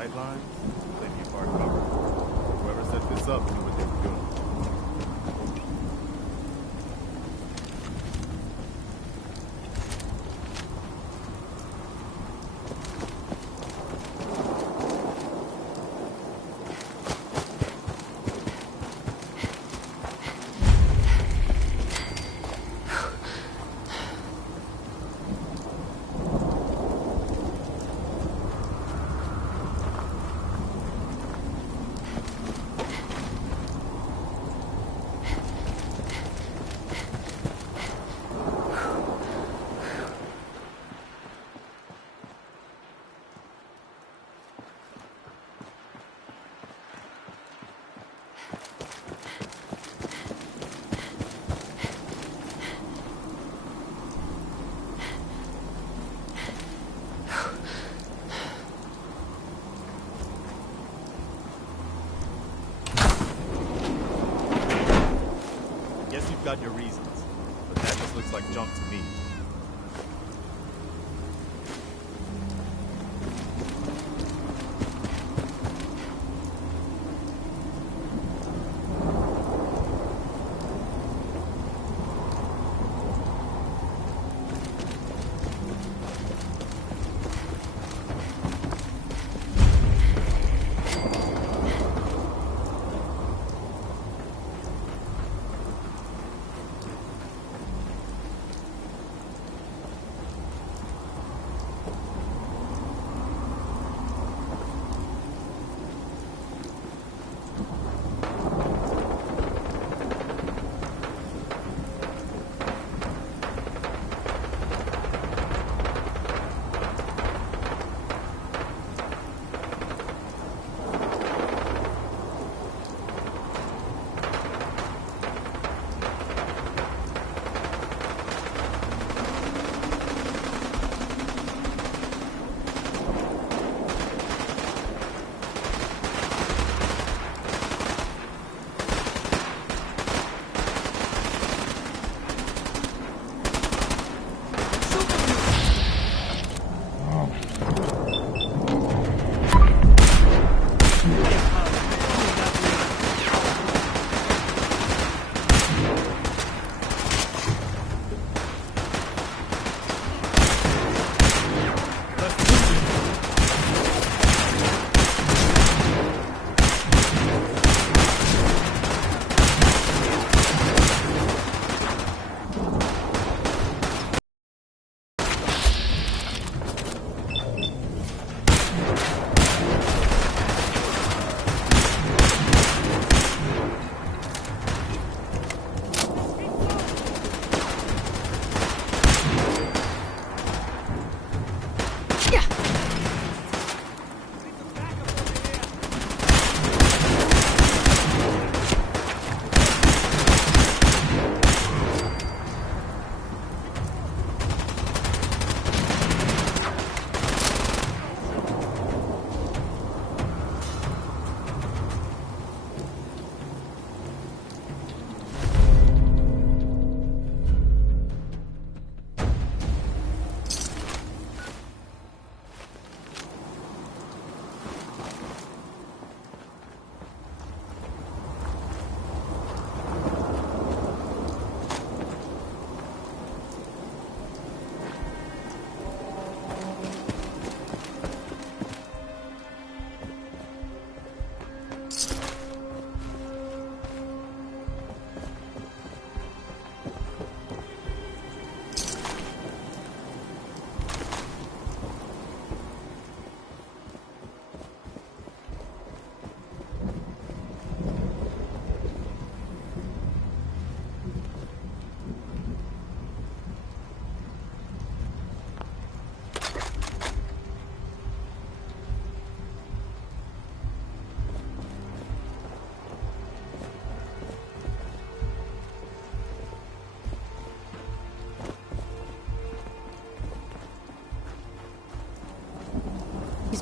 sightlines, plenty of hard cover. Whoever set this up knew what they were doing. Got your reasons, but that just looks like junk to me.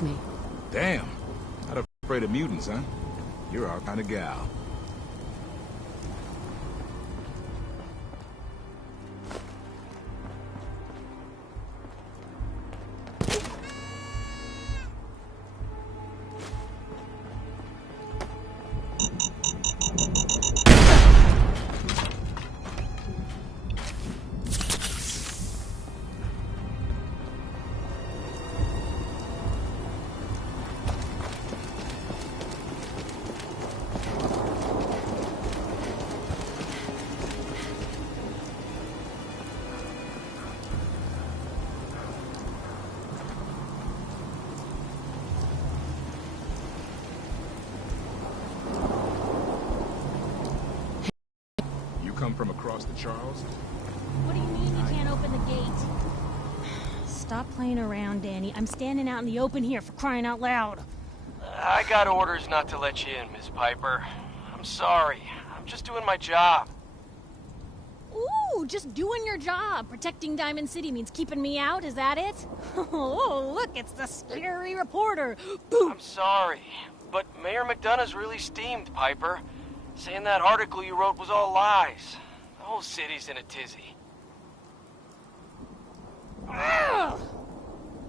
Me. Damn. Not afraid of mutants, huh? You're our kind of gal. come from across the Charles? What do you mean you can't open the gate? Stop playing around, Danny. I'm standing out in the open here, for crying out loud. I got orders not to let you in, Miss Piper. I'm sorry. I'm just doing my job. Ooh, just doing your job. Protecting Diamond City means keeping me out, is that it? Oh, look, it's the scary reporter. Boom. I'm sorry, but Mayor McDonough's really steamed, Piper. Saying that article you wrote was all lies. The whole city's in a tizzy. Ugh.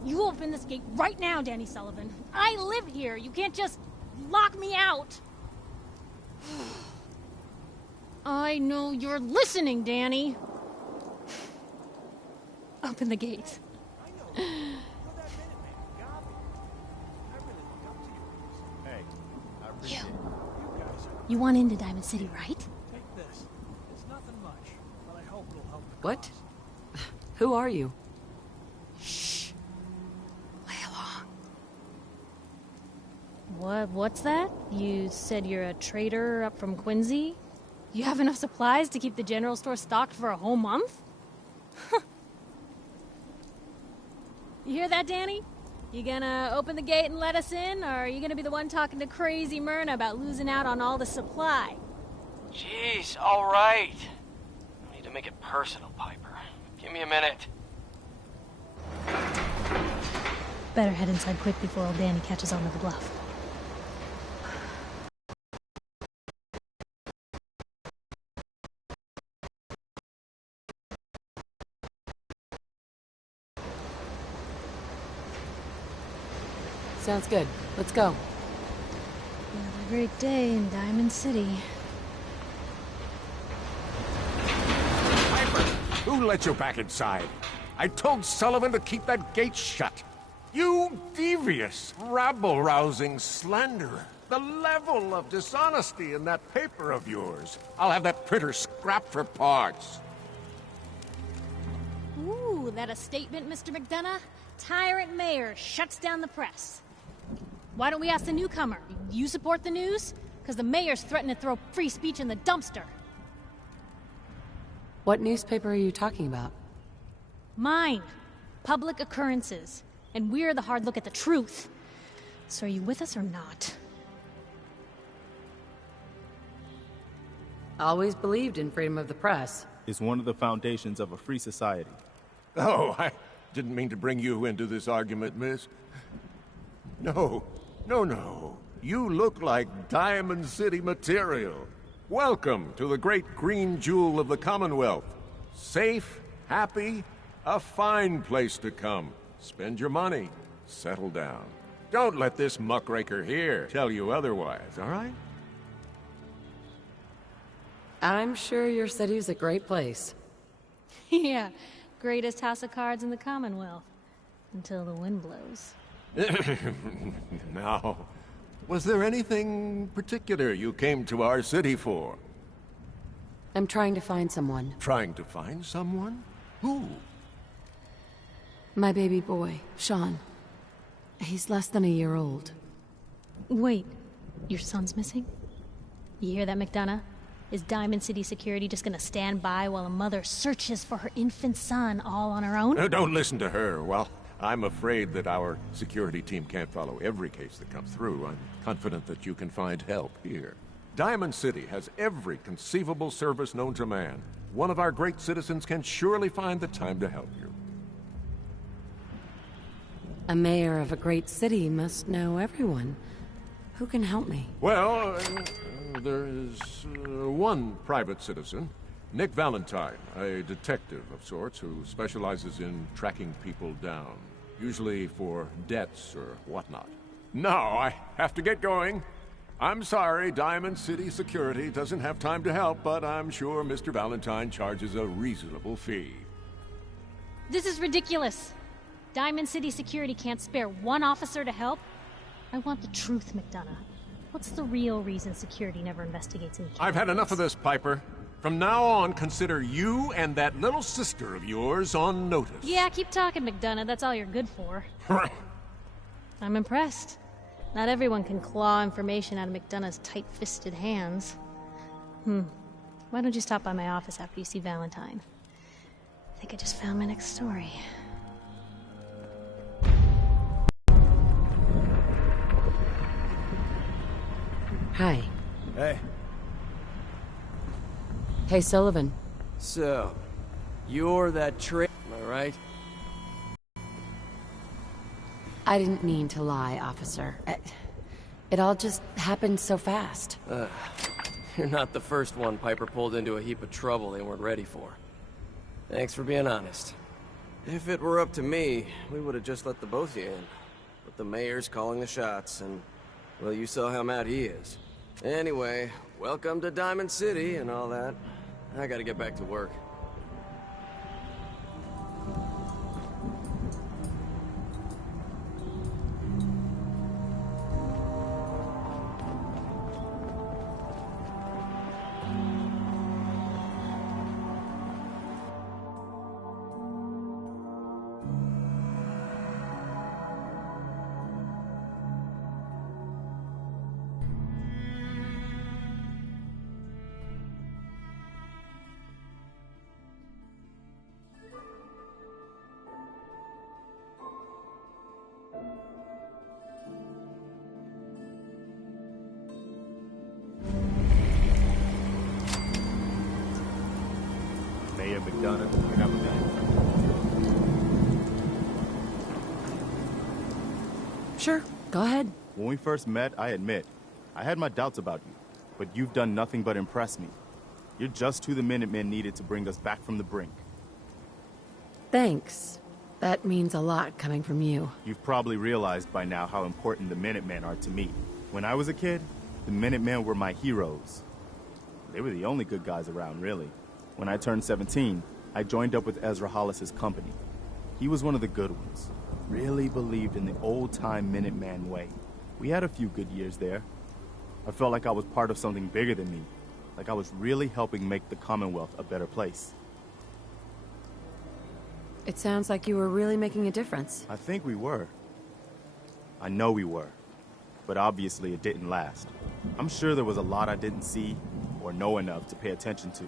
You open this gate right now, Danny Sullivan. I live here. You can't just lock me out. I know you're listening, Danny. Open the gate. Hey, I appreciate it. You want into Diamond City, right? Take this. It's nothing much, but I hope it'll help. What? Who are you? Shh. Play along. What's that? You said you're a trader up from Quincy? You have enough supplies to keep the general store stocked for a whole month? You hear that, Danny? You gonna open the gate and let us in, or are you gonna be the one talking to crazy Myrna about losing out on all the supply? Jeez, all right. No need to make it personal, Piper. Give me a minute. Better head inside quick before old Danny catches on to the bluff. Sounds good. Let's go. Another great day in Diamond City. Piper, who let you back inside? I told Sullivan to keep that gate shut. You devious, rabble-rousing slanderer. The level of dishonesty in that paper of yours. I'll have that printer scrapped for parts. Ooh, that a statement, Mr. McDonough? Tyrant mayor shuts down the press. Why don't we ask the newcomer? You support the news? Because the mayor's threatened to throw free speech in the dumpster. What newspaper are you talking about? Mine. Public Occurrences. And we're the hard look at the truth. So are you with us or not? Always believed in freedom of the press. It's one of the foundations of a free society. Oh, I didn't mean to bring you into this argument, miss. No. You look like Diamond City material. Welcome to the great green jewel of the Commonwealth. Safe, happy, a fine place to come. Spend your money, settle down. Don't let this muckraker here tell you otherwise, all right? I'm sure your city's a great place. Yeah, greatest house of cards in the Commonwealth. Until the wind blows. Now, was there anything particular you came to our city for? I'm trying to find someone. Trying to find someone? Who? My baby boy, Sean. He's less than a year old. Wait, your son's missing? You hear that, McDonough? Is Diamond City Security just gonna stand by while a mother searches for her infant son all on her own? Don't listen to her. Well, I'm afraid that our security team can't follow every case that comes through. I'm confident that you can find help here. Diamond City has every conceivable service known to man. One of our great citizens can surely find the time to help you. A mayor of a great city must know everyone. Who can help me? Well, there is one private citizen, Nick Valentine, a detective of sorts who specializes in tracking people down, usually for debts or whatnot. Now, I have to get going. I'm sorry, Diamond City Security doesn't have time to help, but I'm sure Mr. Valentine charges a reasonable fee. This is ridiculous. Diamond City Security can't spare one officer to help. I want the truth, McDonough. What's the real reason security never investigates any cases? I've had enough of this, Piper. From now on, consider you and that little sister of yours on notice. Yeah, keep talking, McDonough. That's all you're good for. I'm impressed. Not everyone can claw information out of McDonough's tight-fisted hands. Why don't you stop by my office after you see Valentine? I think I just found my next story. Hi. Hey. Hey, Sullivan. So, you're that trick, am I right? I didn't mean to lie, officer. It all just happened so fast. You're not the first one Piper pulled into a heap of trouble they weren't ready for. Thanks for being honest. If it were up to me, we would have just let the both of you in. But the mayor's calling the shots, and, well, you saw how mad he is. Anyway, welcome to Diamond City and all that. I gotta get back to work. Mayor McDonough, you have a minute? Sure, go ahead. When we first met, I admit, I had my doubts about you, but you've done nothing but impress me. You're just who the Minutemen needed to bring us back from the brink. Thanks. That means a lot coming from you. You've probably realized by now how important the Minutemen are to me. When I was a kid, the Minutemen were my heroes. They were the only good guys around, really. When I turned 17, I joined up with Ezra Hollis's company. He was one of the good ones. Really believed in the old-time Minuteman way. We had a few good years there. I felt like I was part of something bigger than me. Like I was really helping make the Commonwealth a better place. It sounds like you were really making a difference. I think we were. I know we were. But obviously it didn't last. I'm sure there was a lot I didn't see or know enough to pay attention to.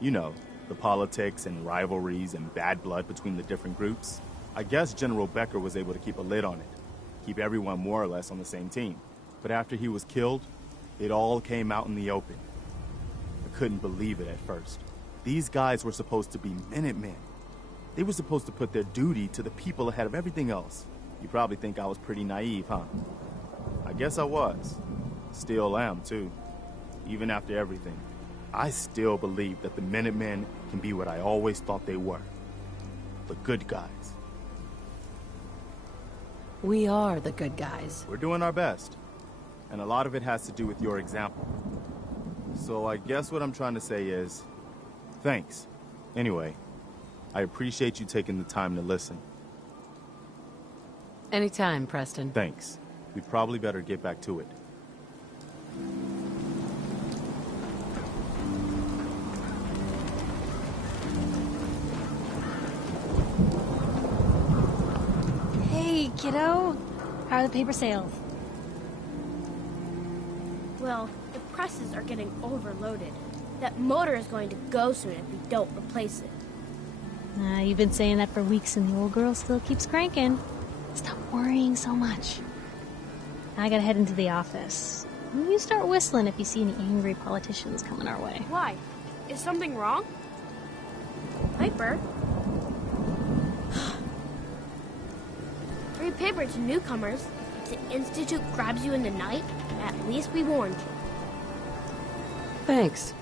You know, the politics and rivalries and bad blood between the different groups. I guess General Becker was able to keep a lid on it. Keep everyone more or less on the same team. But after he was killed, it all came out in the open. I couldn't believe it at first. These guys were supposed to be Minutemen. They were supposed to put their duty to the people ahead of everything else. You probably think I was pretty naive, huh? I guess I was. Still am, too. Even after everything. I still believe that the Minutemen can be what I always thought they were. The good guys. We are the good guys. We're doing our best. And a lot of it has to do with your example. So I guess what I'm trying to say is, thanks. Anyway, I appreciate you taking the time to listen. Anytime, Preston. Thanks. We probably better get back to it. Hey, kiddo. How are the paper sales? Well, the presses are getting overloaded. That motor is going to go soon if we don't replace it. You've been saying that for weeks and the old girl still keeps cranking. Stop worrying so much. I gotta head into the office. You start whistling if you see any angry politicians coming our way. Why? Is something wrong? Piper? Free paper to newcomers. If the Institute grabs you in the night, at least we warned you. Thanks,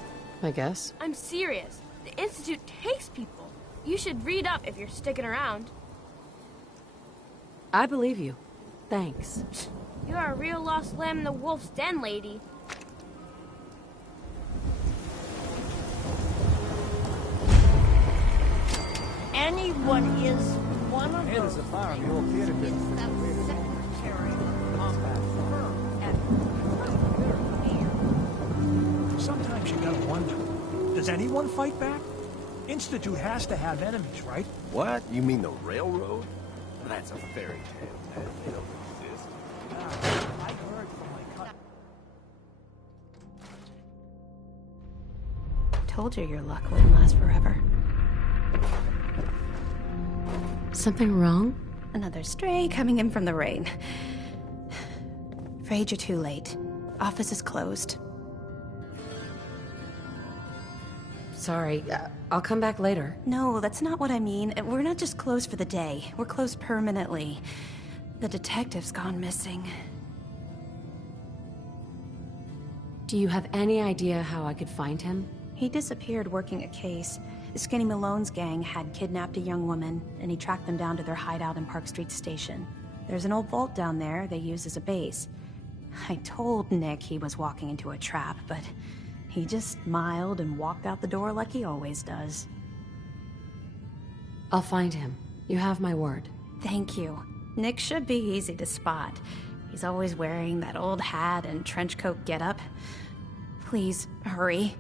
I guess. I'm serious. The Institute takes people. You should read up if you're sticking around. I believe you. Thanks. You're a real lost lamb in the wolf's den, lady. Anyone is one of Hey, there's a fire in the old theater building. Sometimes you gotta wonder, does anyone fight back? Institute has to have enemies, right? What? You mean the railroad? That's a fairy tale, man. They don't exist. I heard from my cousin. told you your luck wouldn't last forever. Something wrong? Another stray coming in from the rain. Afraid you're too late. Office is closed. Sorry, I'll come back later. No, that's not what I mean. We're not just closed for the day. We're closed permanently. The detective's gone missing. Do you have any idea how I could find him? He disappeared working a case. Skinny Malone's gang had kidnapped a young woman, and he tracked them down to their hideout in Park Street Station. There's an old vault down there they use as a base. I told Nick he was walking into a trap, but he just smiled and walked out the door like he always does. I'll find him. You have my word. Thank you. Nick should be easy to spot. He's always wearing that old hat and trench coat getup. Please, hurry.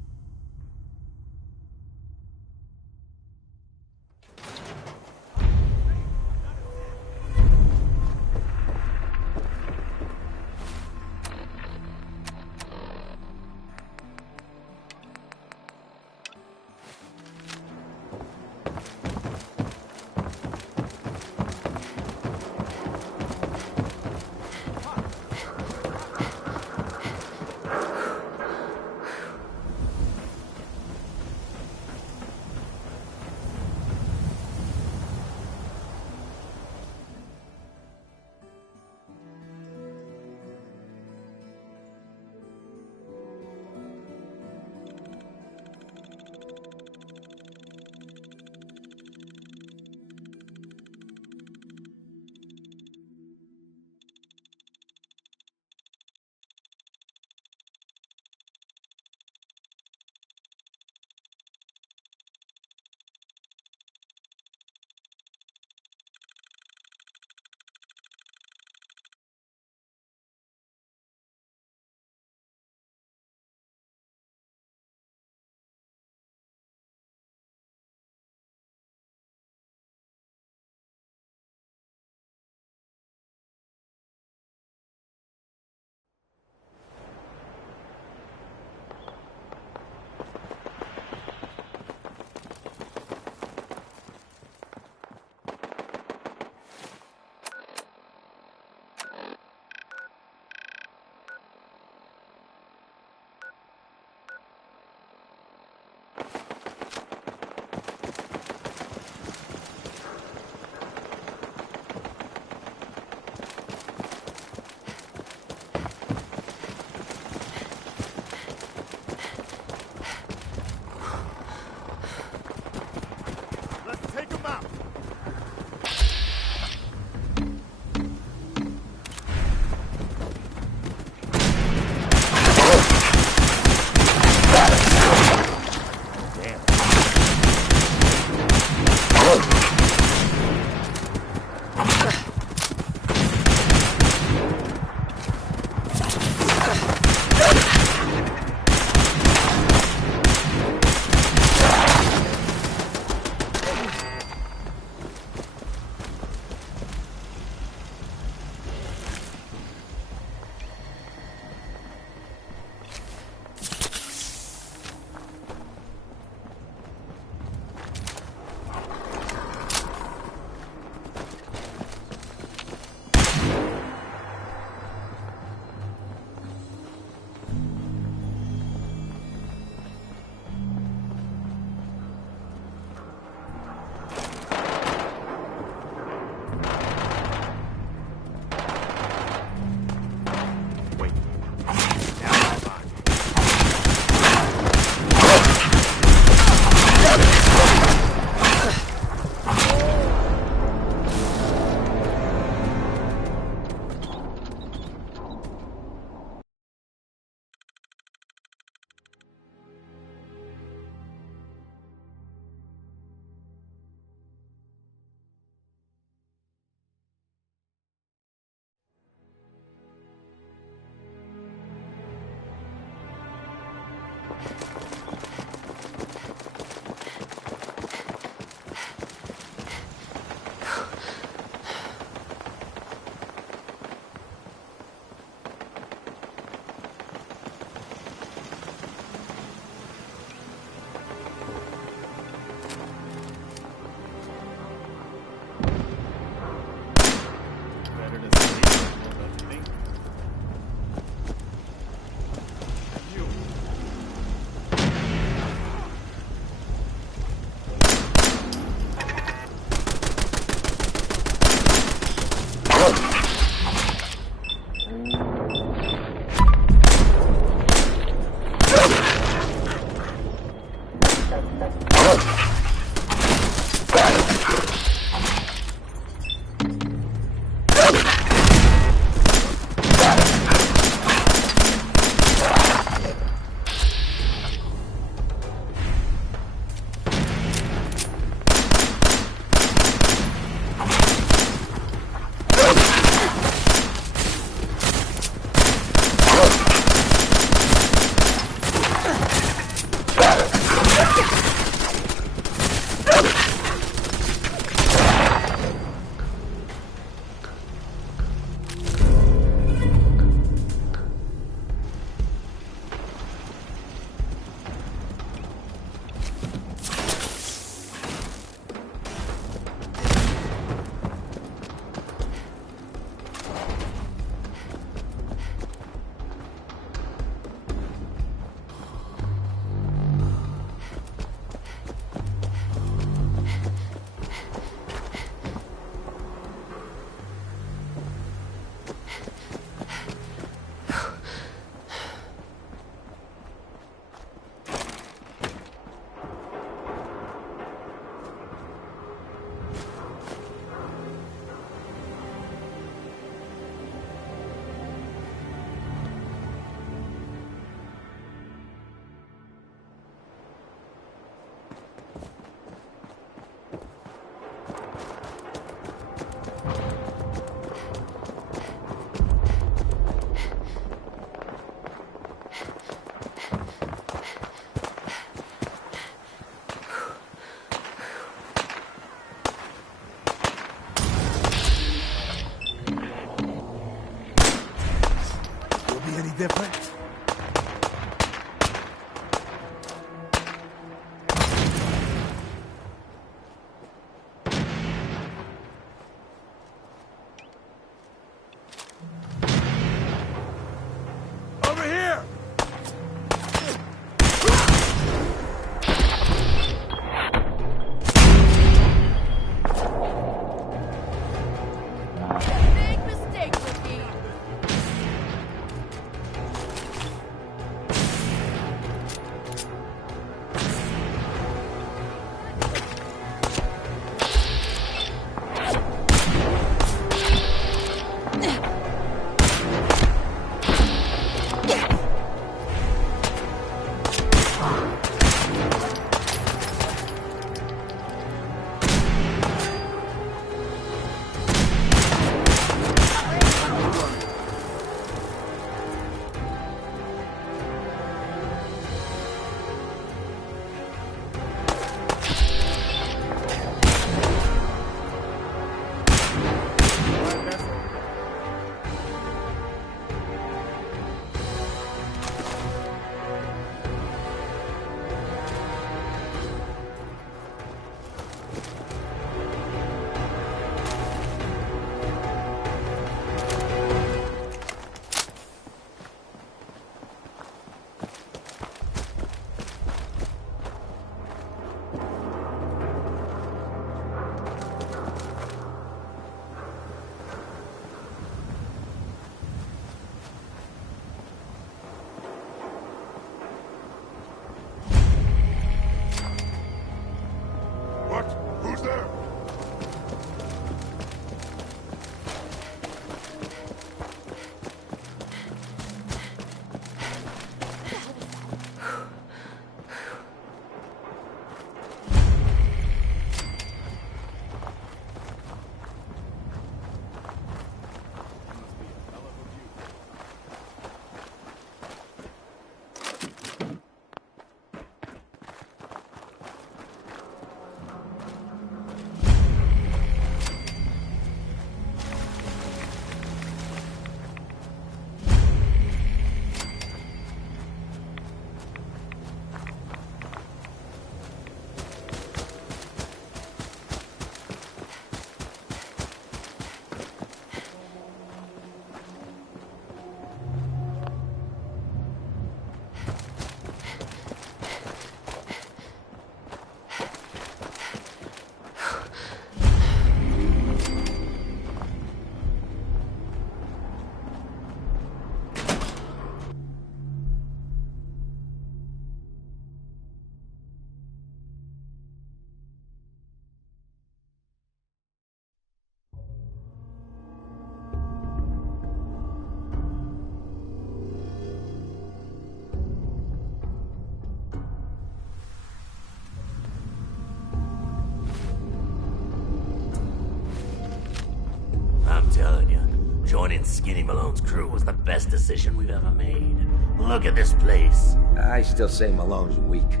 telling you, joining Skinny Malone's crew was the best decision we've ever made. Look at this place. I still say Malone's weak.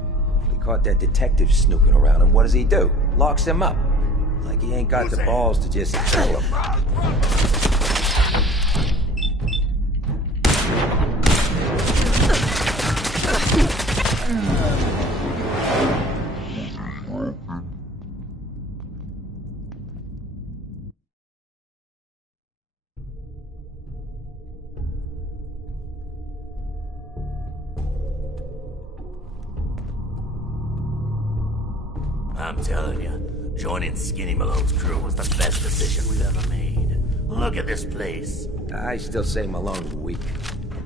He caught that detective snooping around, and what does he do? Locks him up. Like he ain't got the balls to just kill him. I'm telling you, joining Skinny Malone's crew was the best decision we've ever made. Look at this place. I still say Malone's weak.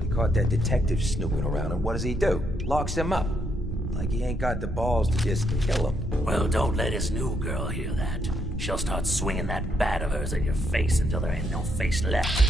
He caught that detective snooping around, and what does he do? Locks him up. Like he ain't got the balls to just kill him. Well, don't let his new girl hear that. She'll start swinging that bat of hers at your face until there ain't no face left.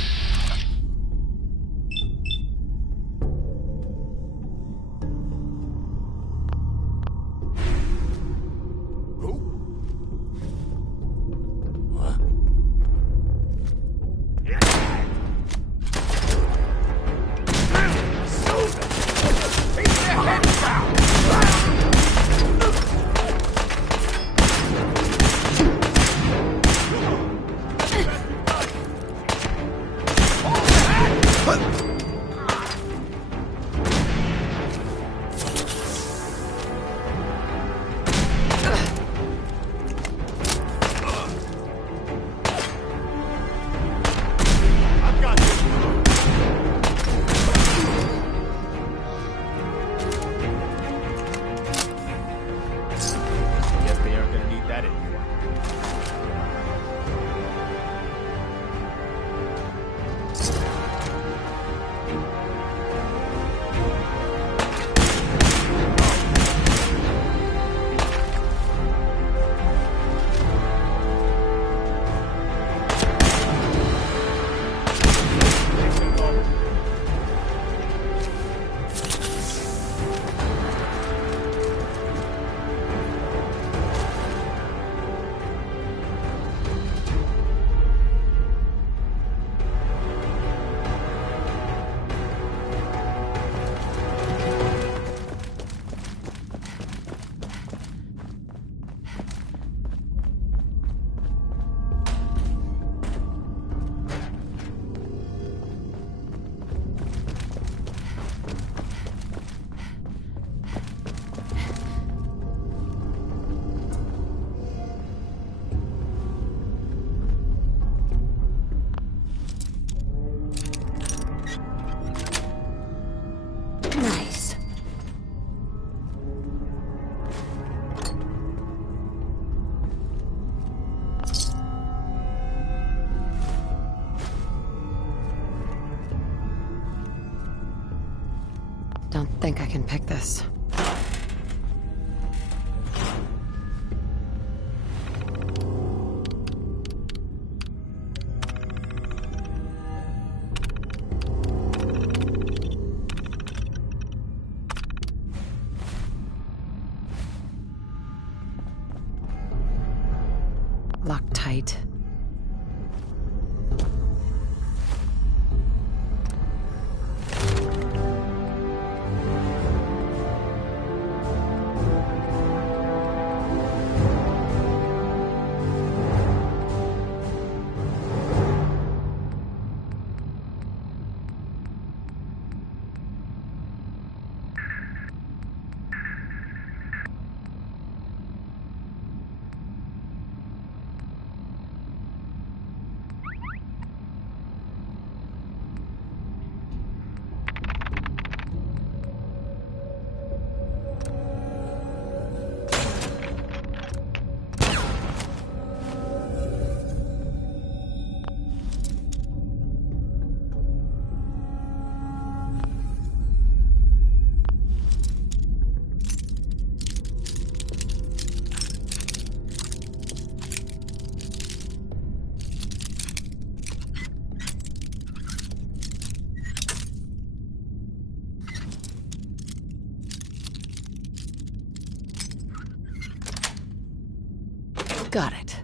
Don't think I can pick this. Locked tight. Got it.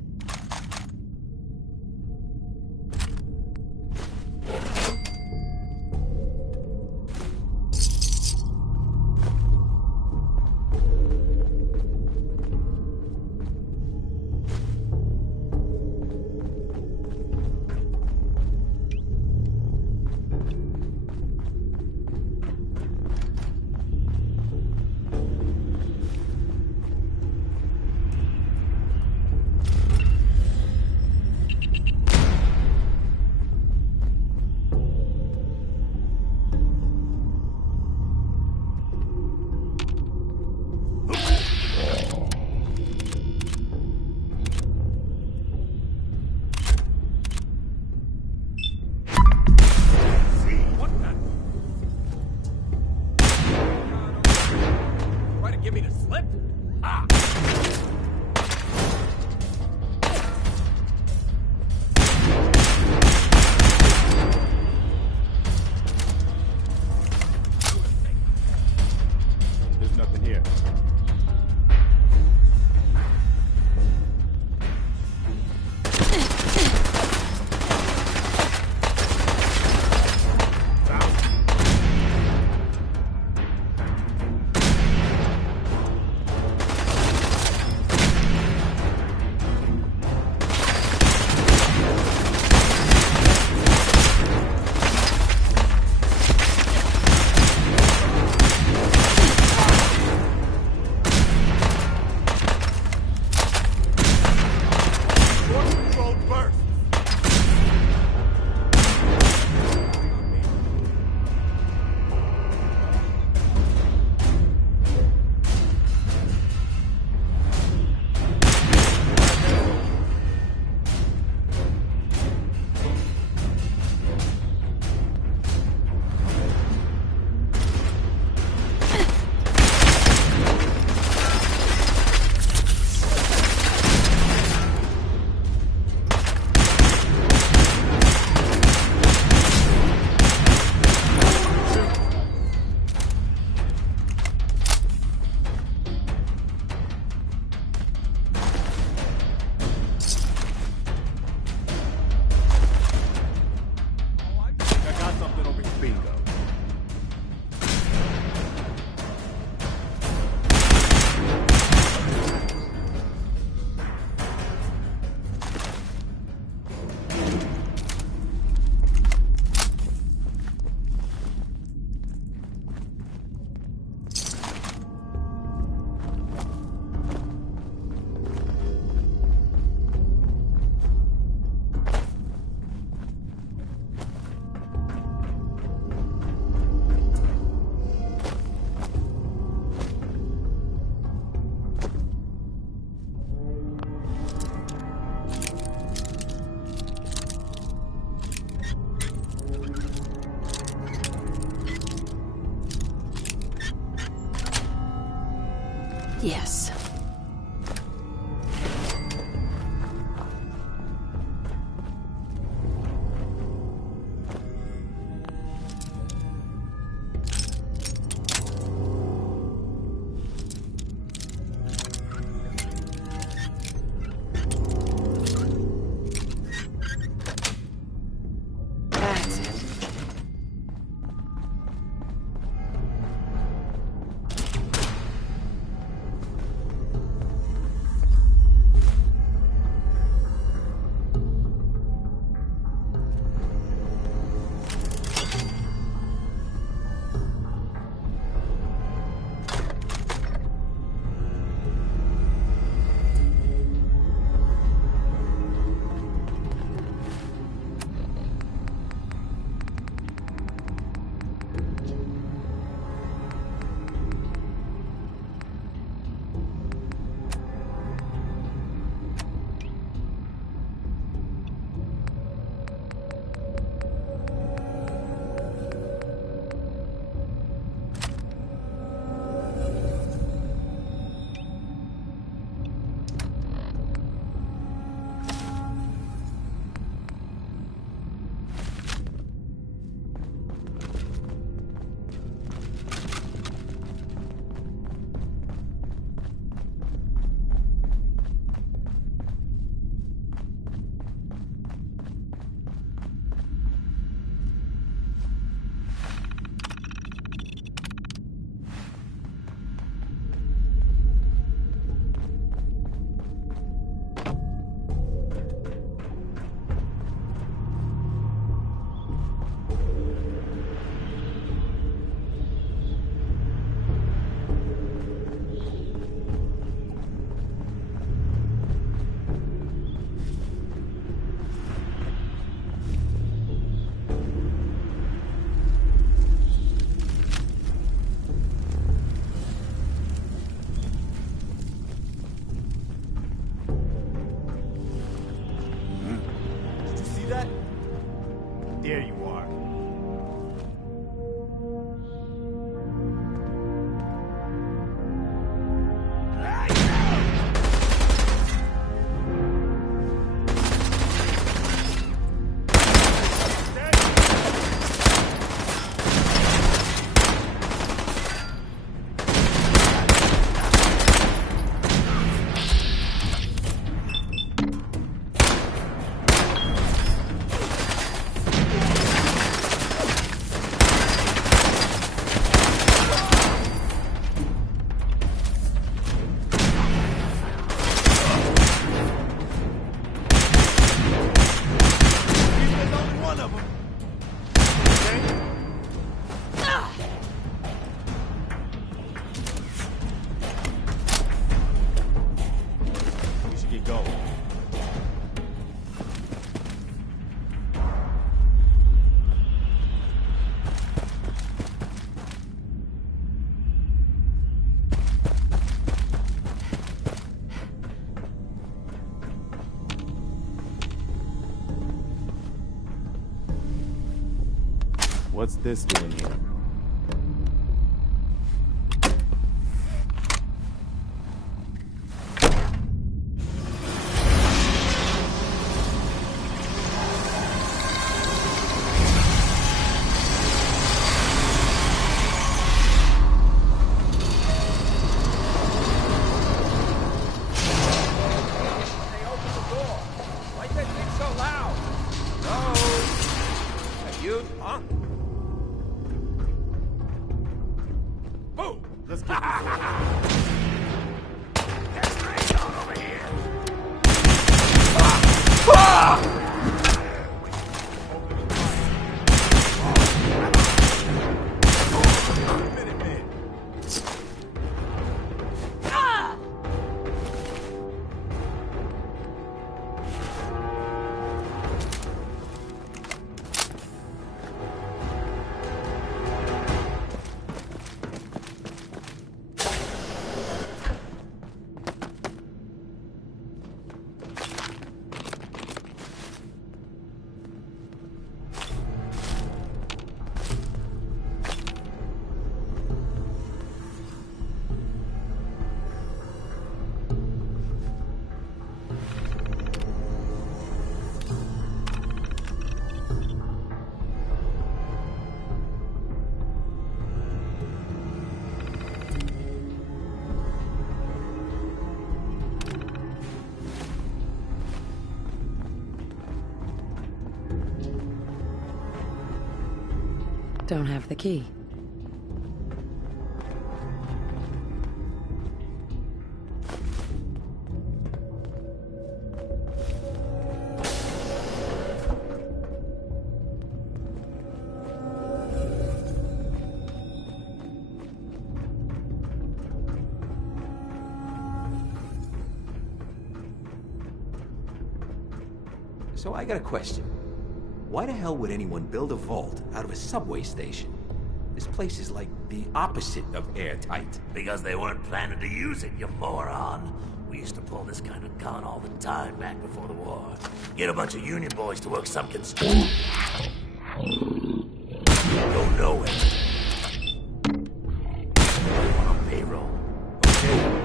Yes. There you are. What's this doing here? Don't have the key. So I got a question. Why the hell would anyone build a vault out of a subway station? This place is like the opposite of airtight. Because they weren't planning to use it, you moron. We used to pull this kind of gun all the time back before the war. Get a bunch of Union boys to work some construction. Go nowhere. On payroll. Okay.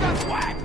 That's whacked!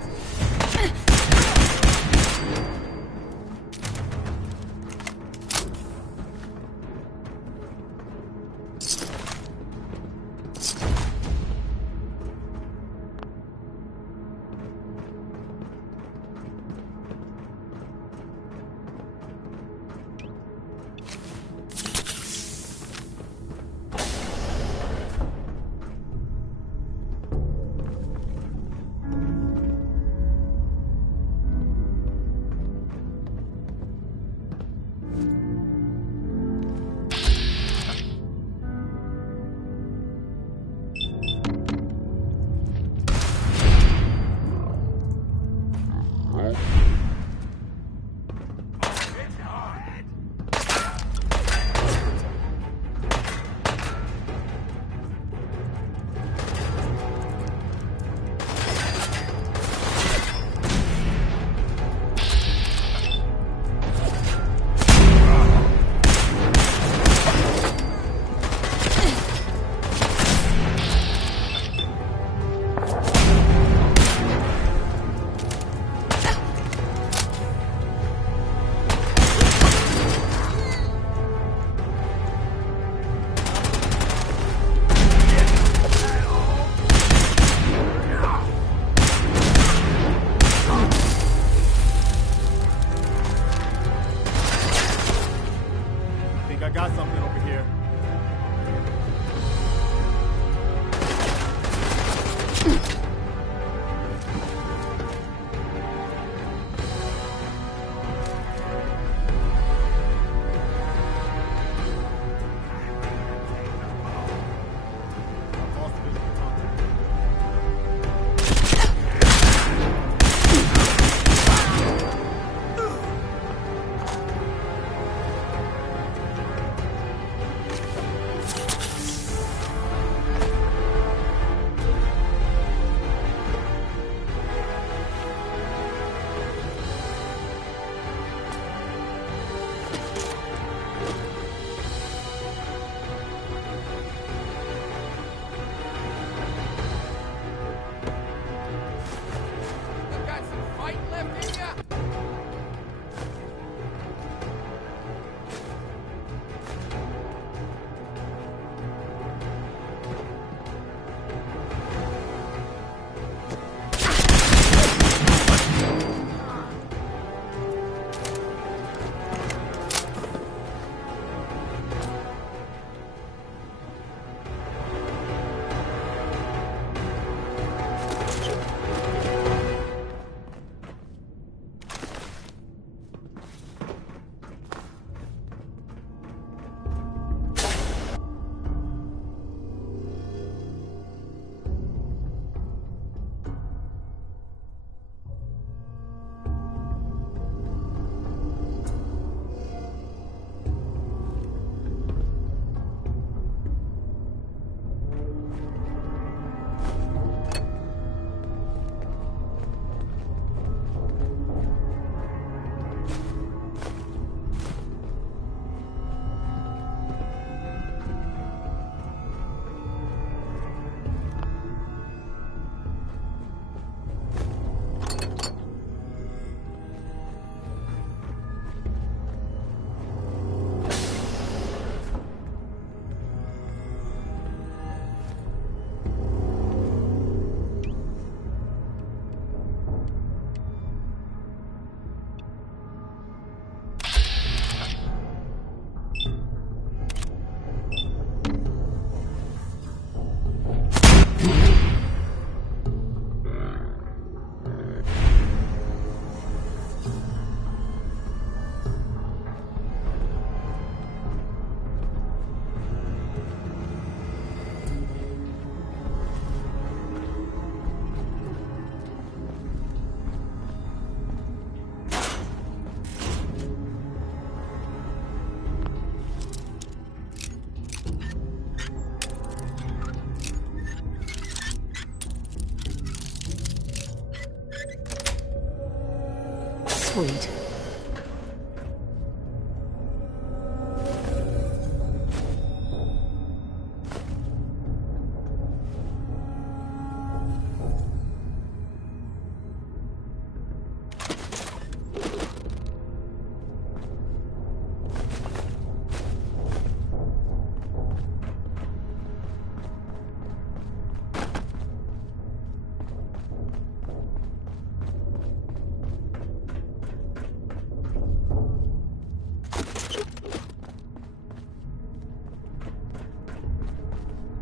Sweet.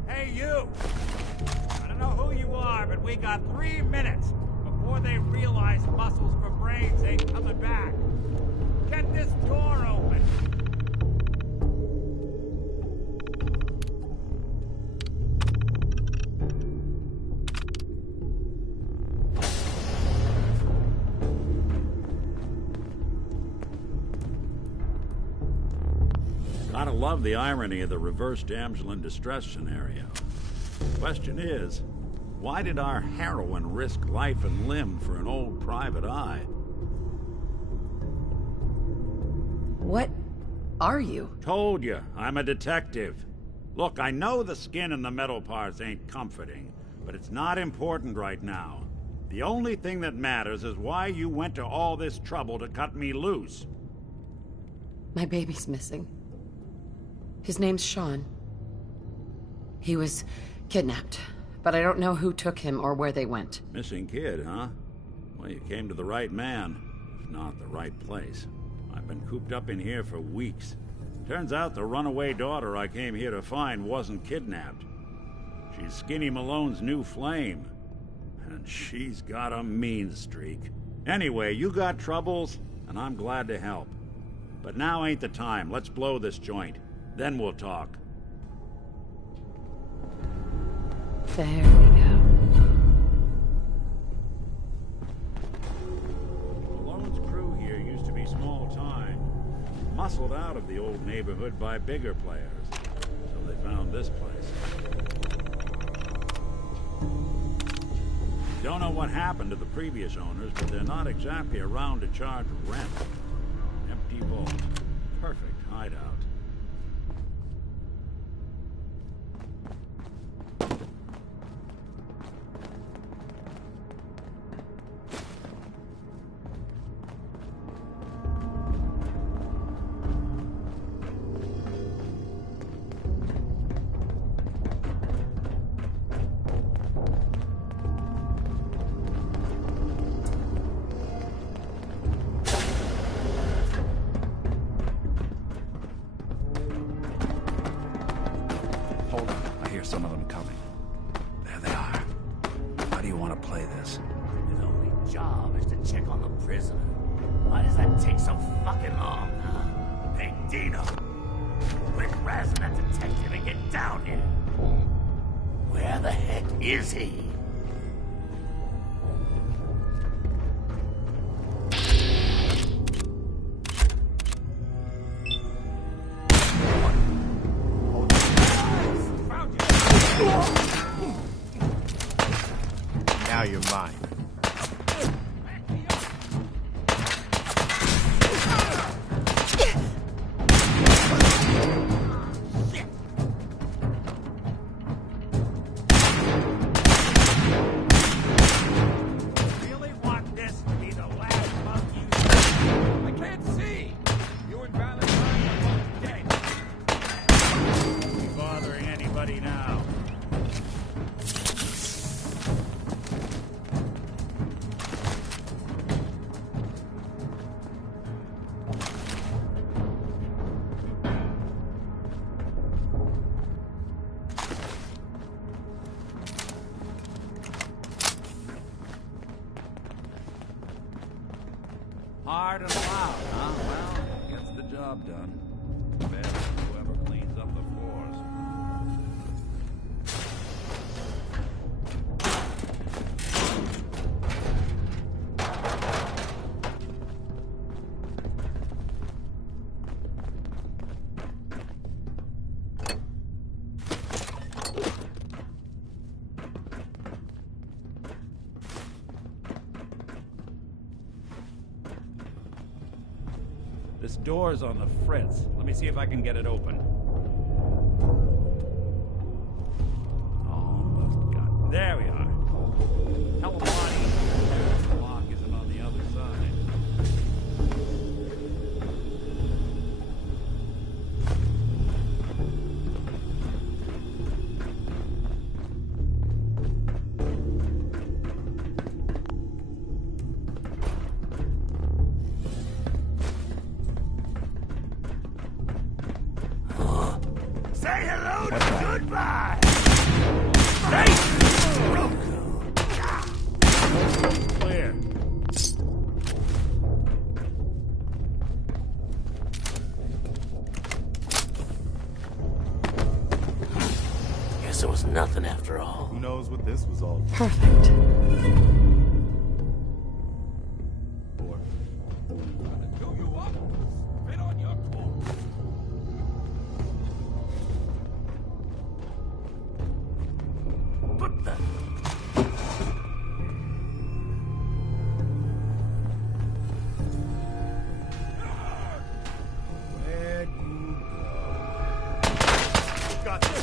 Hey, you! I don't know who you are, but we got 3 minutes before they realize muscles for brains ain't coming back. Get this door open! Gotta love the irony of the reverse damsel in distress scenario. Question is, why did our heroine risk life and limb for an old private eye? What are you? Told you, I'm a detective. Look, I know the skin and the metal parts ain't comforting, but it's not important right now. The only thing that matters is why you went to all this trouble to cut me loose. My baby's missing. His name's Sean. He was kidnapped, but I don't know who took him or where they went. Missing kid, huh? Well, you came to the right man, if not the right place. I've been cooped up in here for weeks. Turns out the runaway daughter I came here to find wasn't kidnapped. She's Skinny Malone's new flame. And she's got a mean streak. Anyway, you got troubles, and I'm glad to help. But now ain't the time. Let's blow this joint. Then we'll talk. There we go. Malone's crew here used to be small time. Muscled out of the old neighborhood by bigger players. So they found this place. Don't know what happened to the previous owners, but they're not exactly around to charge rent. Empty vault. Perfect hideout. Some of them coming. There they are. How do you want to play this? His only job is to check on the prisoner. Why does that take so fucking long, huh? Hey, Dino! Quit razzing that detective and get down here! Where the heck is he? Now you're mine. Really want this to be the last month you see? I can't see! You and Valentine are both dead. Are we bothering anybody now? Hard and loud, huh? Well, gets the job done. Bad for whoever cleans up the floors. This door's on the fritz. Let me see if I can get it open. Almost got it. There we are. Hell of a lot easier. The lock isn't on the other side. Say hello to goodbye! Clear. Guess it was nothing after all. Who knows what this was all about? Perfect. What the? Where'd you go? Got this.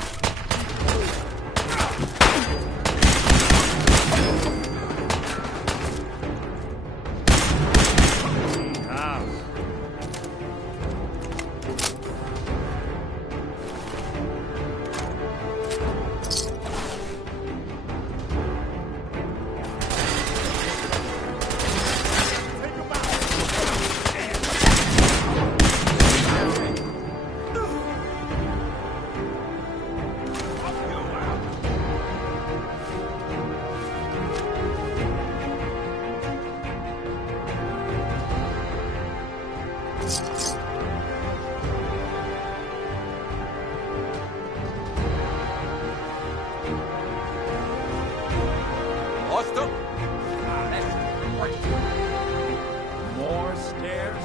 More stairs?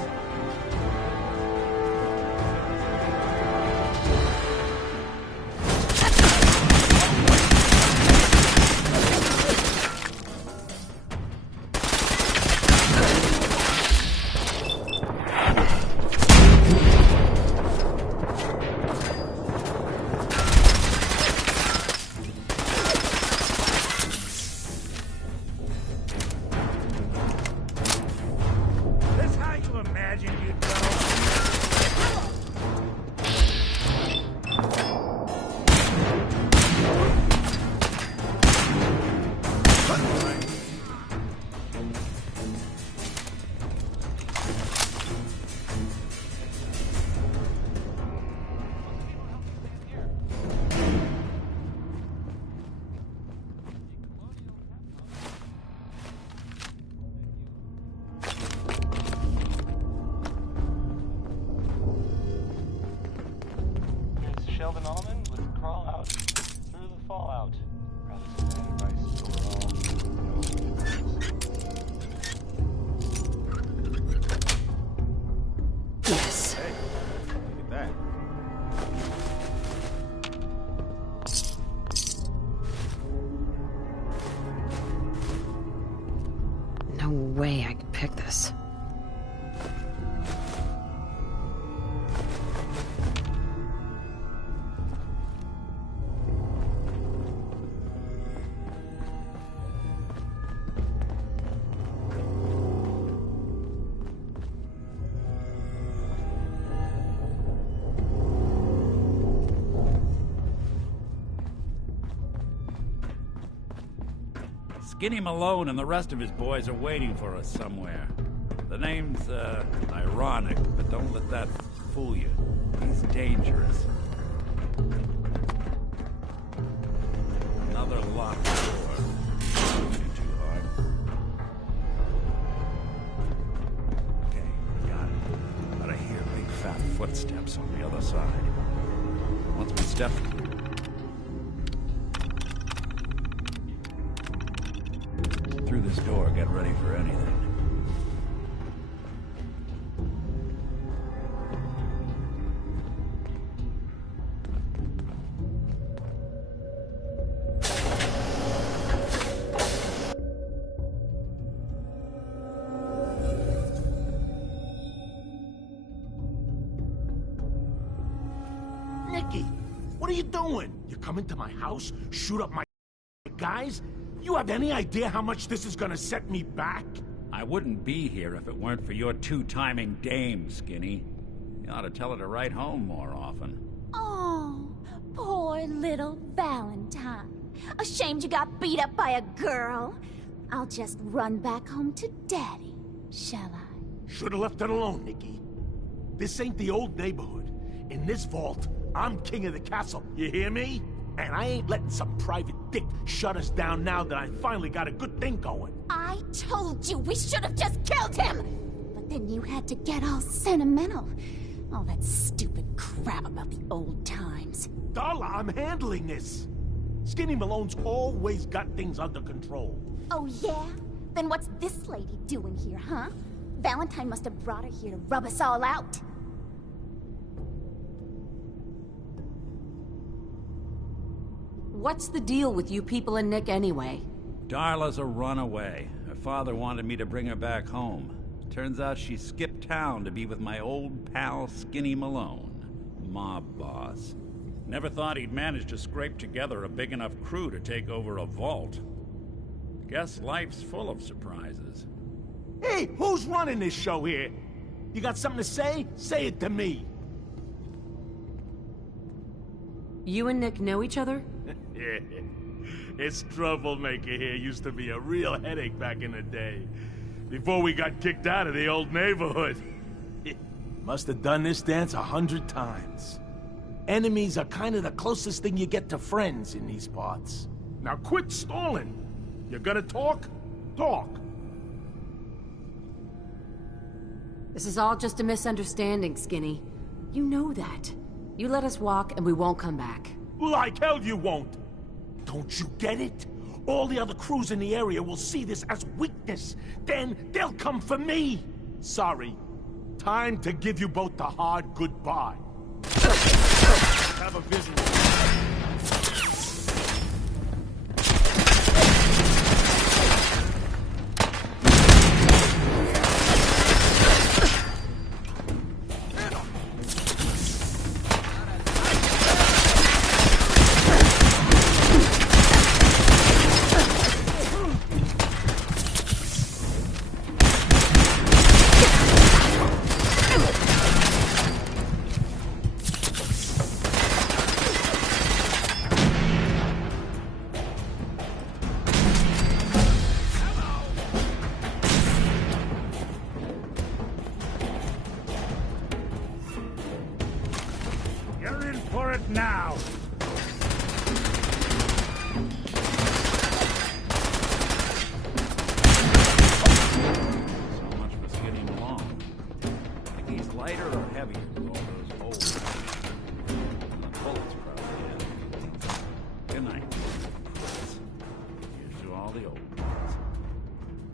This how you imagine you'd go? Sheldon Allman would crawl out through the fallout. Rather than advice overall. Yes. Hey, look at that. No way I could pick this. Skinny Malone and the rest of his boys are waiting for us somewhere. The name's, ironic, but don't let that fool you. He's dangerous. Another locked door. Shouldn't too hard. Okay, got it. But I hear big fat footsteps on the other side. Once we step... through this door, get ready for anything. What are you doing? You come into my house, shoot up my guys? You have any idea how much this is gonna set me back? I wouldn't be here if it weren't for your two-timing dame, Skinny. You ought to tell her to write home more often. Oh, poor little Valentine. Ashamed you got beat up by a girl? I'll just run back home to Daddy, shall I? Should've left it alone, Nikki. This ain't the old neighborhood. In this vault, I'm king of the castle, you hear me? And I ain't letting some private dick shut us down now that I finally got a good thing going. I told you we should have just killed him! But then you had to get all sentimental. All that stupid crap about the old times. Darla, I'm handling this. Skinny Malone's always got things under control. Oh yeah? Then what's this lady doing here, huh? Valentine must have brought her here to rub us all out. What's the deal with you people and Nick anyway? Darla's a runaway. Her father wanted me to bring her back home. Turns out she skipped town to be with my old pal Skinny Malone, mob boss. Never thought he'd manage to scrape together a big enough crew to take over a vault. Guess life's full of surprises. Hey, who's running this show here? You got something to say? Say it to me. You and Nick know each other? Yeah. This troublemaker here used to be a real headache back in the day. Before we got kicked out of the old neighborhood. Must have done this dance 100 times. Enemies are kind of the closest thing you get to friends in these parts. Now quit stalling. You gonna talk? Talk. This is all just a misunderstanding, Skinny. You know that. You let us walk and we won't come back. Like hell you won't. Don't you get it? All the other crews in the area will see this as weakness. Then they'll come for me. Sorry. Time to give you both the hard goodbye. Have a visit. You're in for it now. So much for Skinny Malone. Think he's lighter or heavier with all those holes? The bullets probably in. Good night. Here's to all the old ones.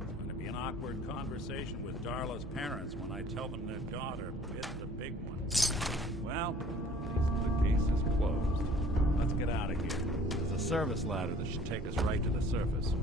It's going to be an awkward conversation with Darla's parents when I tell them their daughter hit the big one. Well, the case is closed. Let's get out of here. There's a service ladder that should take us right to the surface.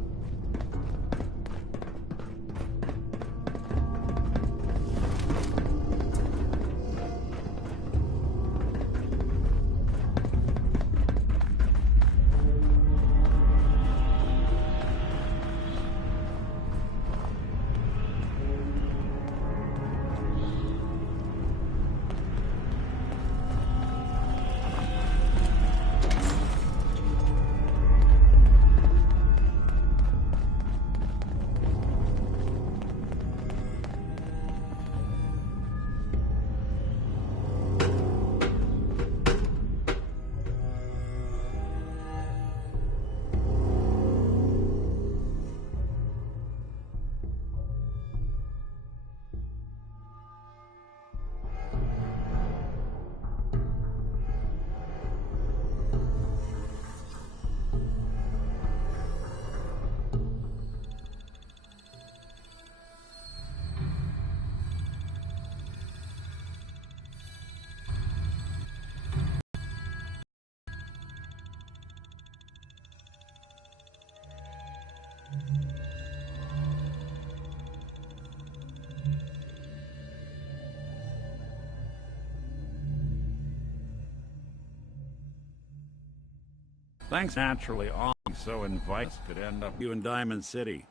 Thanks naturally all so inviting could end up you in Diamond City.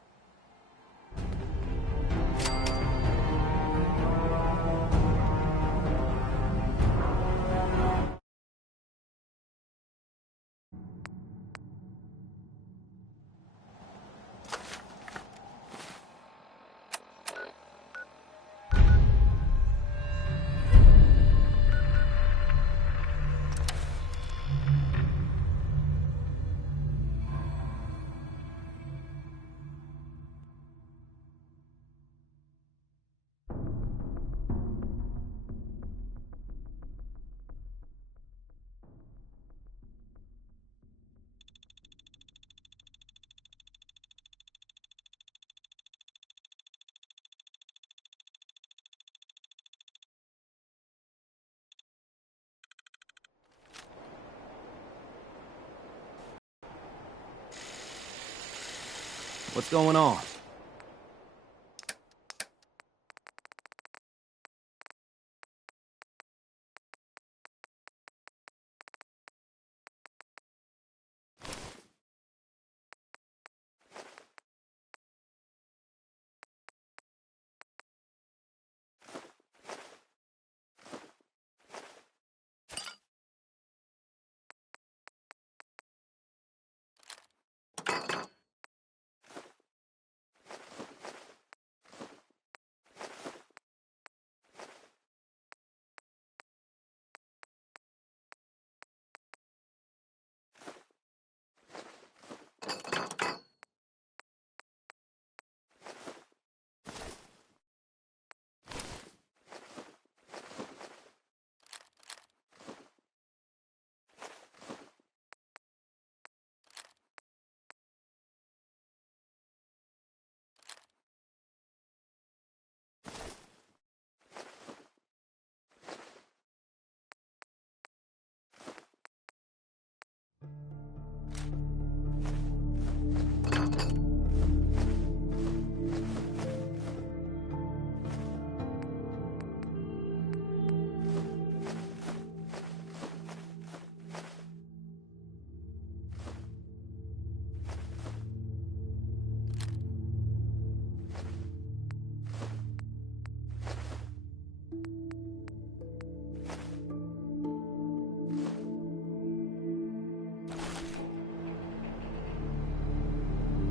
What's going on?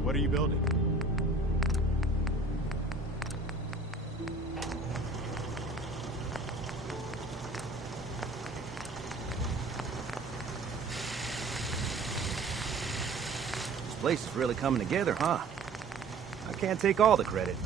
What are you building? This place is really coming together, huh? I can't take all the credit.